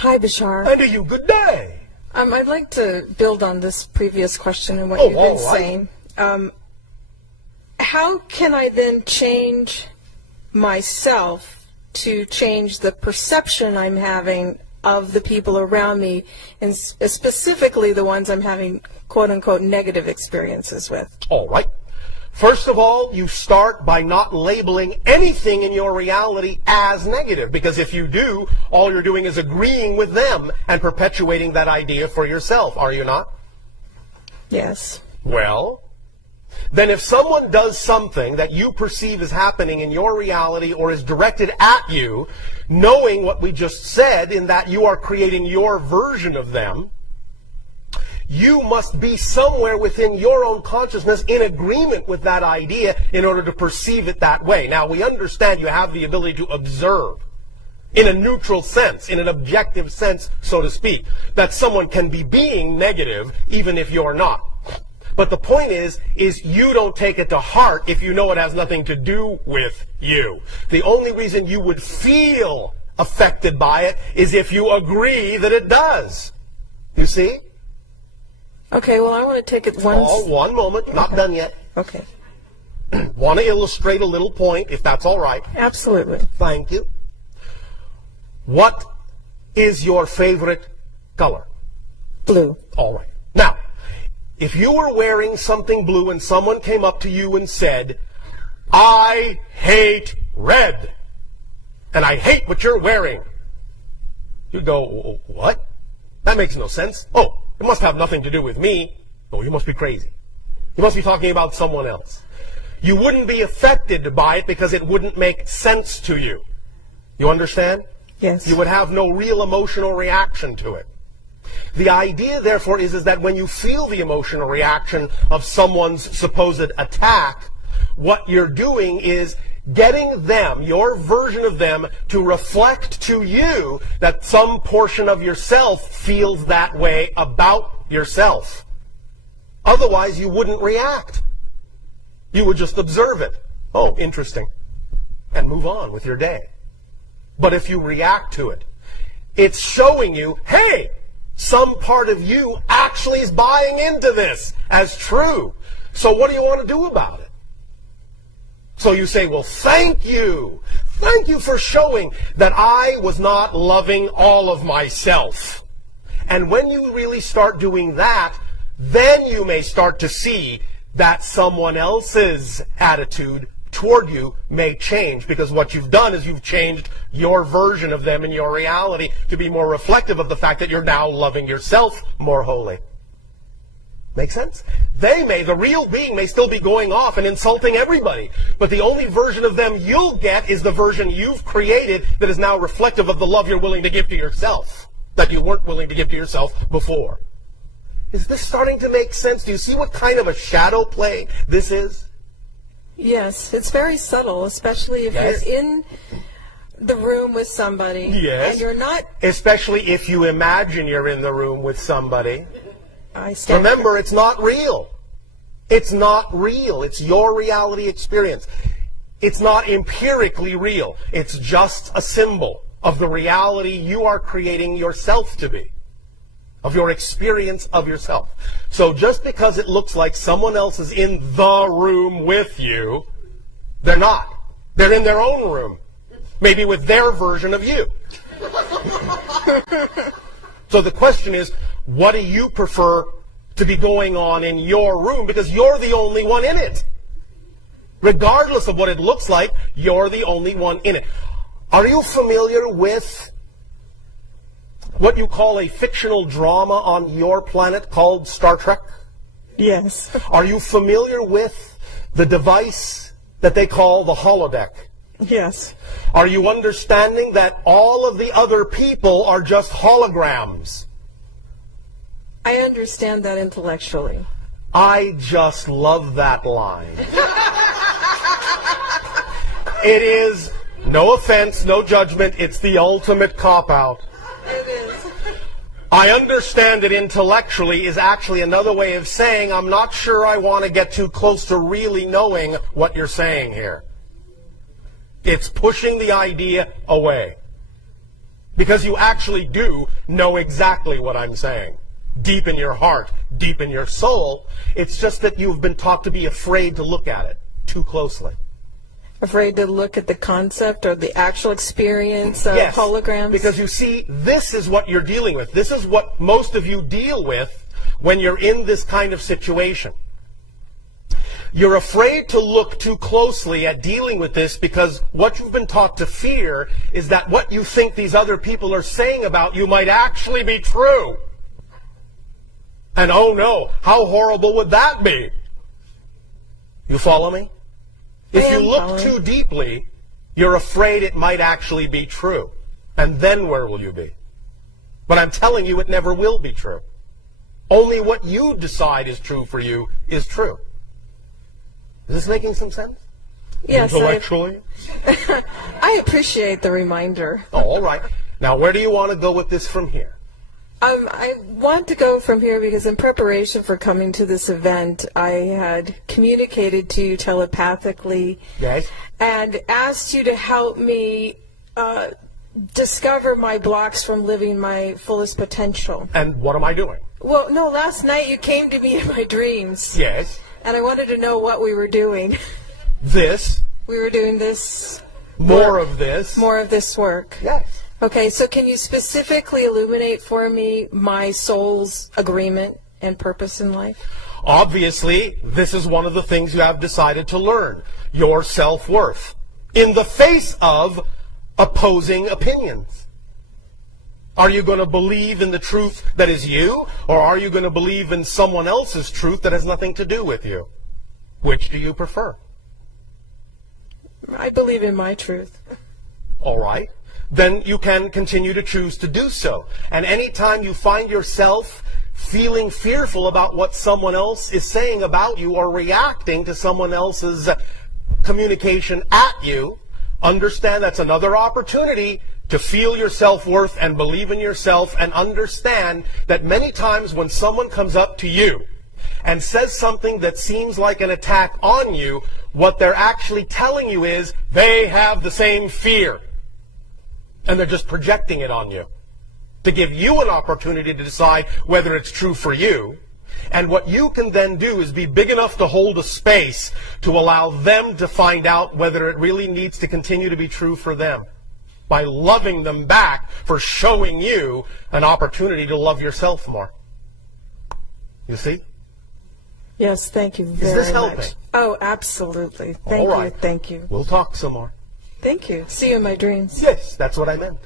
Hi, Bashar. And to you, good day. I'd like to build on this previous question and what you've been saying. How can I then change myself to change the perception I'm having of the people around me, and specifically the ones I'm having quote-unquote negative experiences with? All right. First of all, you start by not labeling anything in your reality as negative, because if you do, all you're doing is agreeing with them and perpetuating that idea for yourself, are you not? Yes. Well, then if someone does something that you perceive as happening in your reality or is directed at you, knowing what we just said in that you are creating your version of them, you must be somewhere within your own consciousness in agreement with that idea in order to perceive it that way. Now, we understand you have the ability to observe in a neutral sense, in an objective sense, so to speak, that someone can be being negative even if you're not. But the point is you don't take it to heart if you know it has nothing to do with you. The only reason you would feel affected by it is if you agree that it does. You see? Okay, well, I want to take it one moment, not done yet. Okay. Want to illustrate a little point, if that's all right. Absolutely. Thank you. What is your favorite color? Blue. All right. Now, if you were wearing something blue and someone came up to you and said, I hate red, and I hate what you're wearing, you'd go, what? That makes no sense. Oh, it must have nothing to do with me. Oh, you must be crazy. You must be talking about someone else. You wouldn't be affected by it because it wouldn't make sense to you. You understand? Yes. You would have no real emotional reaction to it. The idea, therefore, is that when you feel the emotional reaction of someone's supposed attack, what you're doing is getting them, your version of them, to reflect to you that some portion of yourself feels that way about yourself. Otherwise, you wouldn't react. You would just observe it. Oh, interesting. And move on with your day. But if you react to it, it's showing you, hey, some part of you actually is buying into this as true. So what do you want to do about it? So you say, well, thank you. Thank you for showing that I was not loving all of myself. And when you really start doing that, then you may start to see that someone else's attitude toward you may change, because what you've done is you've changed your version of them in your reality to be more reflective of the fact that you're now loving yourself more wholly. Make sense? The real being may still be going off and insulting everybody, but the only version of them you'll get is the version you've created that is now reflective of the love you're willing to give to yourself, that you weren't willing to give to yourself before. Is this starting to make sense? Do you see what kind of a shadow play this is? Yes, it's very subtle, especially if you're in the room with somebody. Yes. And you're not... Especially if you imagine you're in the room with somebody. Remember, it's not real. It's not real. It's your reality experience. It's not empirically real. It's just a symbol of the reality you are creating yourself to be, of your experience of yourself. So just because it looks like someone else is in the room with you, they're not. They're in their own room, maybe with their version of you. So the question is, what do you prefer to be going on in your room? Because you're the only one in it. Regardless of what it looks like, you're the only one in it. Are you familiar with what you call a fictional drama on your planet called Star Trek? Yes. Are you familiar with the device that they call the holodeck? Yes. Are you understanding that all of the other people are just holograms? I understand that intellectually. I just love that line. It is, no offense, no judgment, it's the ultimate cop-out. It is. I understand it intellectually is actually another way of saying I'm not sure I want to get too close to really knowing what you're saying here. It's pushing the idea away. Because you actually do know exactly what I'm saying. Deep in your heart, deep in your soul. It's just that you've been taught to be afraid to look at it too closely. Afraid to look at the concept or the actual experience of Yes, holograms? because you see, this is what you're dealing with. This is what most of you deal with when you're in this kind of situation. You're afraid to look too closely at dealing with this because what you've been taught to fear is that what you think these other people are saying about you might actually be true. And oh no, how horrible would that be? You follow me? If you look too deeply, you're afraid it might actually be true. And then where will you be? But I'm telling you, it never will be true. Only what you decide is true for you is true. Is this making some sense? Yes. Intellectually? I appreciate the reminder. Oh, all right. Now, where do you want to go with this from here? I want to go from here because in preparation for coming to this event, I had communicated to you telepathically and asked you to help me discover my blocks from living my fullest potential. And what am I doing? Well, no, last night you came to me in my dreams. Yes. And I wanted to know what we were doing. This. We were doing this. More of this. More of this work. Yes. Okay, so can you specifically illuminate for me my soul's agreement and purpose in life? Obviously, this is one of the things you have decided to learn. Your self-worth. In the face of opposing opinions. Are you going to believe in the truth that is you, or are you going to believe in someone else's truth that has nothing to do with you? Which do you prefer? I believe in my truth. All right. Then you can continue to choose to do so. And anytime you find yourself feeling fearful about what someone else is saying about you or reacting to someone else's communication at you, understand that's another opportunity to feel your self-worth and believe in yourself, and understand that many times when someone comes up to you and says something that seems like an attack on you, what they're actually telling you is they have the same fear. And they're just projecting it on you to give you an opportunity to decide whether it's true for you. And what you can then do is be big enough to hold a space to allow them to find out whether it really needs to continue to be true for them, by loving them back for showing you an opportunity to love yourself more. You see? Yes, thank you very much. Is this helping? Oh, absolutely. Thank you. Thank you. We'll talk some more. Thank you. See you in my dreams. Yes, that's what I meant.